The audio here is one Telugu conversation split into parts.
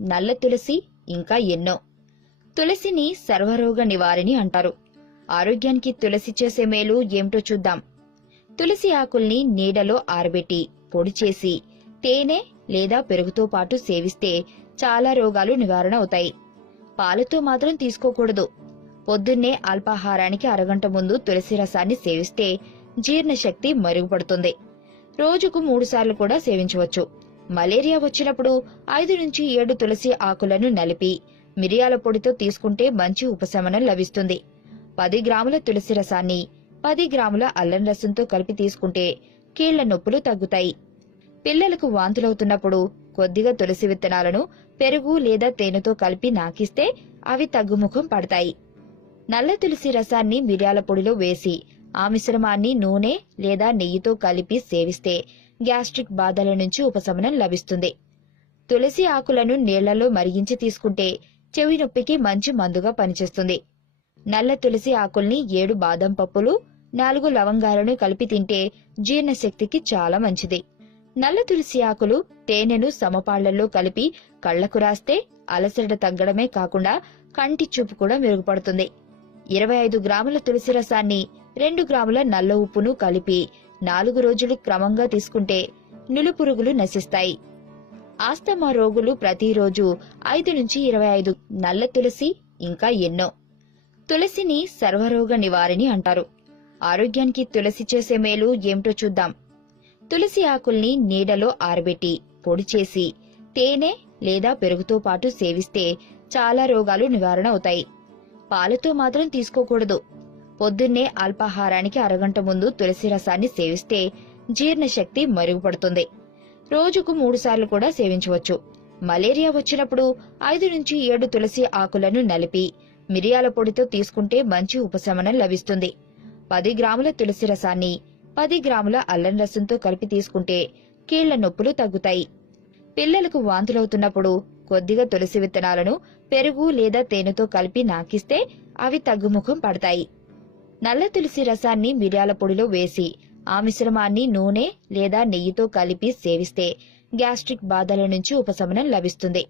నల్ల తులసి, ఇంకా ఎన్నో. తులసిని సర్వరోగ నివారిణి అంటారు. ఆరోగ్యానికి తులసి చేసే మేలు ఏమిటో చూద్దాం. తులసి ఆకుల్ని నీడలో ఆరబెట్టి పొడి చేసి తేనె లేదా పెరుగుతో పాటు సేవిస్తే చాలా రోగాలు నివారణ అవుతాయి. పాలతో మాత్రం తీసుకోకూడదు. పొద్దున్నే అల్పాహారానికి అరగంట ముందు తులసి రసాన్ని సేవిస్తే జీర్ణశక్తి మెరుగుపడుతుంది. రోజుకు 3 సార్లు కూడా సేవించవచ్చు. మలేరియా వచ్చినప్పుడు 5 నుంచి 7 తులసి ఆకులను నలిపి మిరియాల పొడితో తీసుకుంటే మంచి ఉపశమనం లభిస్తుంది. 10 గ్రాముల తులసి రసాన్ని 10 గ్రాముల అల్లం రసంతో కలిపి తీసుకుంటే కీళ్ల నొప్పులు తగ్గుతాయి. పిల్లలకు వాంతులవుతున్నప్పుడు కొద్దిగా తులసి విత్తనాలను పెరుగు లేదా తేనెతో కలిపి నాకిస్తే అవి తగ్గుముఖం పడతాయి. నల్ల తులసి రసాన్ని మిరియాల పొడిలో వేసి ఆ మిశ్రమాన్ని నూనె లేదా నెయ్యితో కలిపి సేవిస్తే గ్యాస్ట్రిక్ బాధల నుంచి ఉపశమనం లభిస్తుంది. తులసి ఆకులను నీళ్లలో మరిగించి తీసుకుంటే చెవి నొప్పికి మంచి మందుగా పనిచేస్తుంది. నల్ల తులసి ఆకుల్ని 7 బాదం పప్పులు 4 లవంగాలను కలిపి తింటే జీర్ణశక్తికి చాలా మంచిది. నల్ల తులసి ఆకులు తేనెను సమపాళ్లలో కలిపి కళ్లకు రాస్తే అలసట తగ్గడమే కాకుండా కంటి చూపు కూడా మెరుగుపడుతుంది. 25 గ్రాముల తులసి రసాన్ని 2 గ్రాముల నల్ల ఉప్పును కలిపి 4 రోజులు క్రమంగా తీసుకుంటే నులుపురుగులు నశిస్తాయి. ఆస్తమా రోగులు ప్రతిరోజు 5 నుంచి 25 నల్ల తులసి, ఇంకా ఎన్నో. తులసిని సర్వరోగ నివారిణి అంటారు. ఆరోగ్యానికి తులసి చేసే మేలు ఏమిటో చూద్దాం. తులసి ఆకుల్ని నీడలో ఆరబెట్టి పొడి చేసి తేనె లేదా పెరుగుతో పాటు సేవిస్తే చాలా రోగాలు నివారణ అవుతాయి. పాలతో మాత్రం తీసుకోకూడదు. పొద్దున్నే అల్పాహారానికి అరగంట ముందు తులసి రసాన్ని సేవిస్తే జీర్ణశక్తి మెరుగుపడుతుంది. రోజుకు 3 సార్లు కూడా సేవించవచ్చు. మలేరియా వచ్చినప్పుడు 5 నుంచి 7 తులసి ఆకులను నలిపి మిరియాల పొడితో తీసుకుంటే మంచి ఉపశమనం లభిస్తుంది. 10 గ్రాముల తులసి రసాన్ని 10 గ్రాముల అల్లం రసంతో కలిపి తీసుకుంటే కీళ్ల నొప్పులు తగ్గుతాయి. పిల్లలకు వాంతులవుతున్నప్పుడు కొద్దిగా తులసి విత్తనాలను పెరుగు లేదా తేనెతో కలిపి నాకిస్తే అవి తగ్గుముఖం పడతాయి. నల్ల తులసి రసాన్ని మిరియాల పొడిలో వేసి ఆ మిశ్రమాన్ని నూనె లేదా నెయ్యితో కలిపి సేవిస్తే గ్యాస్ట్రిక్ బాధల నుంచి ఉపశమనం లభిస్తుంది.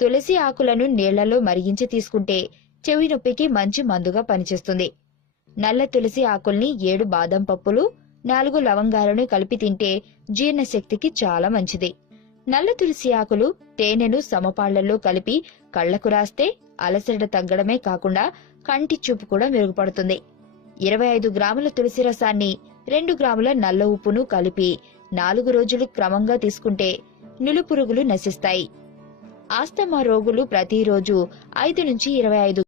తులసి ఆకులను నీళ్లలో మరిగించి తీసుకుంటే చెవి నొప్పికి మంచి మందుగా పనిచేస్తుంది. నల్ల తులసి ఆకుల్ని 7 బాదం పప్పులు 4 లవంగాలను కలిపి తింటే జీర్ణశక్తికి చాలా మంచిది. నల్ల తులసి ఆకులు తేనెను సమపాళ్లలో కలిపి కళ్లకు రాస్తే అలసట తగ్గడమే కాకుండా కంటి చూపు కూడా మెరుగుపడుతుంది. 25 గ్రాముల తులసి రసాన్ని 2 గ్రాముల నల్ల ఉప్పును కలిపి 4 రోజులు క్రమంగా తీసుకుంటే నులుపురుగులు నశిస్తాయి. ఆస్తమా రోగులు ప్రతిరోజు 5 నుంచి 25